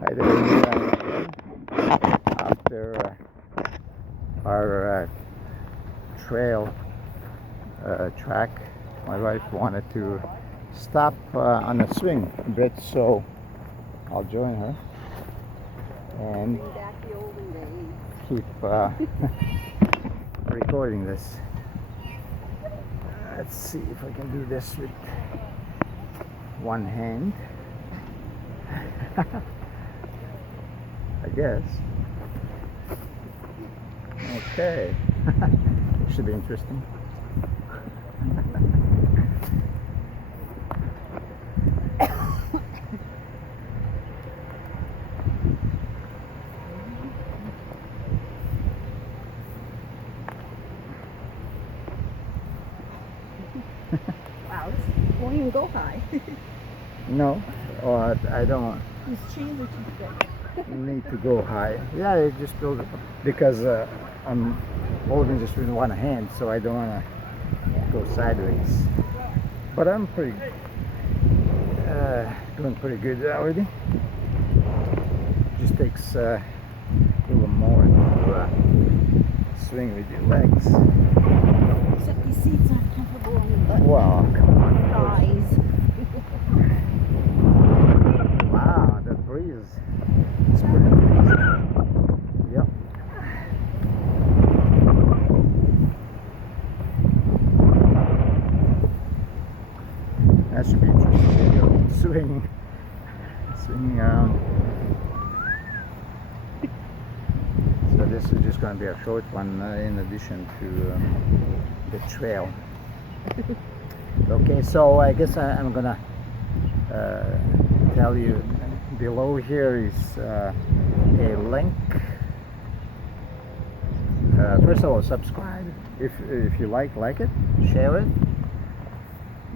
By the way, here I am again after our trail track. My wife wanted to stop on a swing a bit, so I'll join her and keep recording this. Let's see if I can do this with one hand. I guess. Okay. Should be interesting. Wow, this won't even go high. No, I don't These trees are too thick. need to go high. Yeah, I just build it because I'm holding just with one hand, so I don't want to go sideways. But I'm doing pretty good already. Just takes a little more to swing with your legs. Except these seats aren't comfortable on your butt. Wow, come on. Thighs. Wow, that breeze. It's pretty breeze. Yep. That should be interesting. You know, swinging around. So this is just going to be a short one in addition to the trail. Okay, so I guess I'm gonna tell you below here is a link. First of all, subscribe if you like it, share it.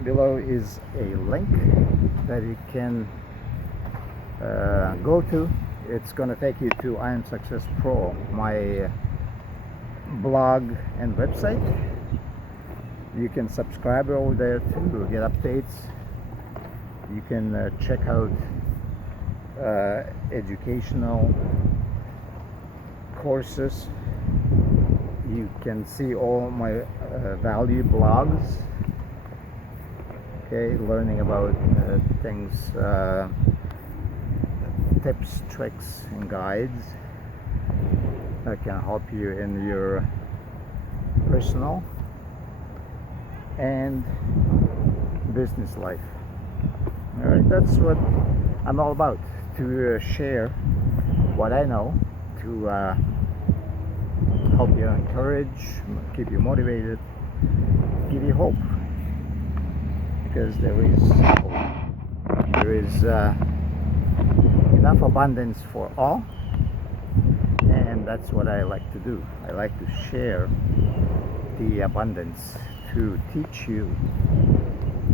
Below is a link that you can go to. It's gonna take you to iamsuccess.pro, my blog and website. You can subscribe over there to get updates. You can check out educational courses. You can see all my value blogs. Okay, learning about things, tips, tricks, and guides that can help you in your personal and business life. All right, that's what I'm all about, to share what I know, to help you encourage, keep you motivated, give you hope, because there is hope. There is enough abundance for all, and that's what I like to do. I like to share the abundance, to teach you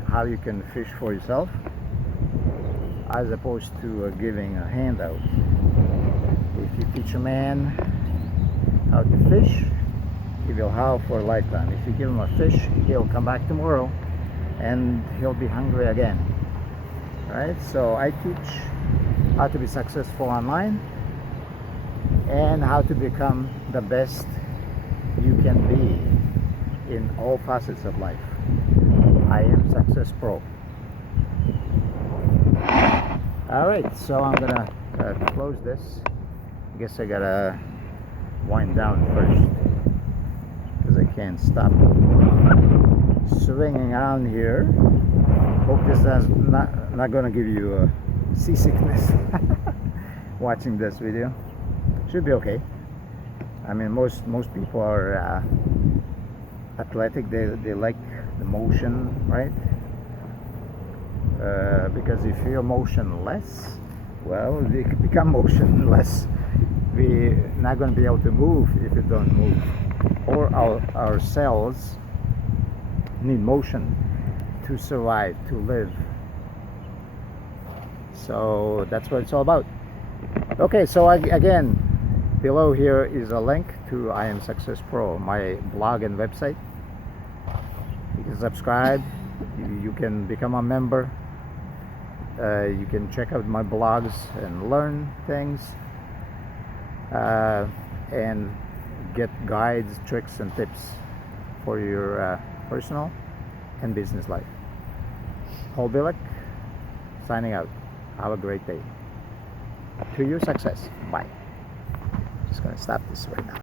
how you can fish for yourself as opposed to giving a handout. If you teach a man how to fish, he will have for a lifetime. If you give him a fish, he'll come back tomorrow and he'll be hungry again. Right? So I teach how to be successful online and how to become the best you can be in all facets of life. I am Success Pro. Alright, so I'm gonna close this. I guess I gotta wind down first because I can't stop swinging around here. Hope this is not gonna give you seasickness watching this video. Should be okay. I mean, most people are athletic. They like the motion, right? Because if you're motionless, well, they become motionless. We're not going to be able to move if you don't move. Or our cells need motion to survive, to live. So that's what it's all about. Okay, so again, below here is a link to I Am Success Pro, my blog and website. You can subscribe, you can become a member, You can check out my blogs and learn things, and get guides, tricks, and tips for your personal and business life. Paul Billick, signing out. Have a great day. To your success. Bye. Just gonna stop this right now.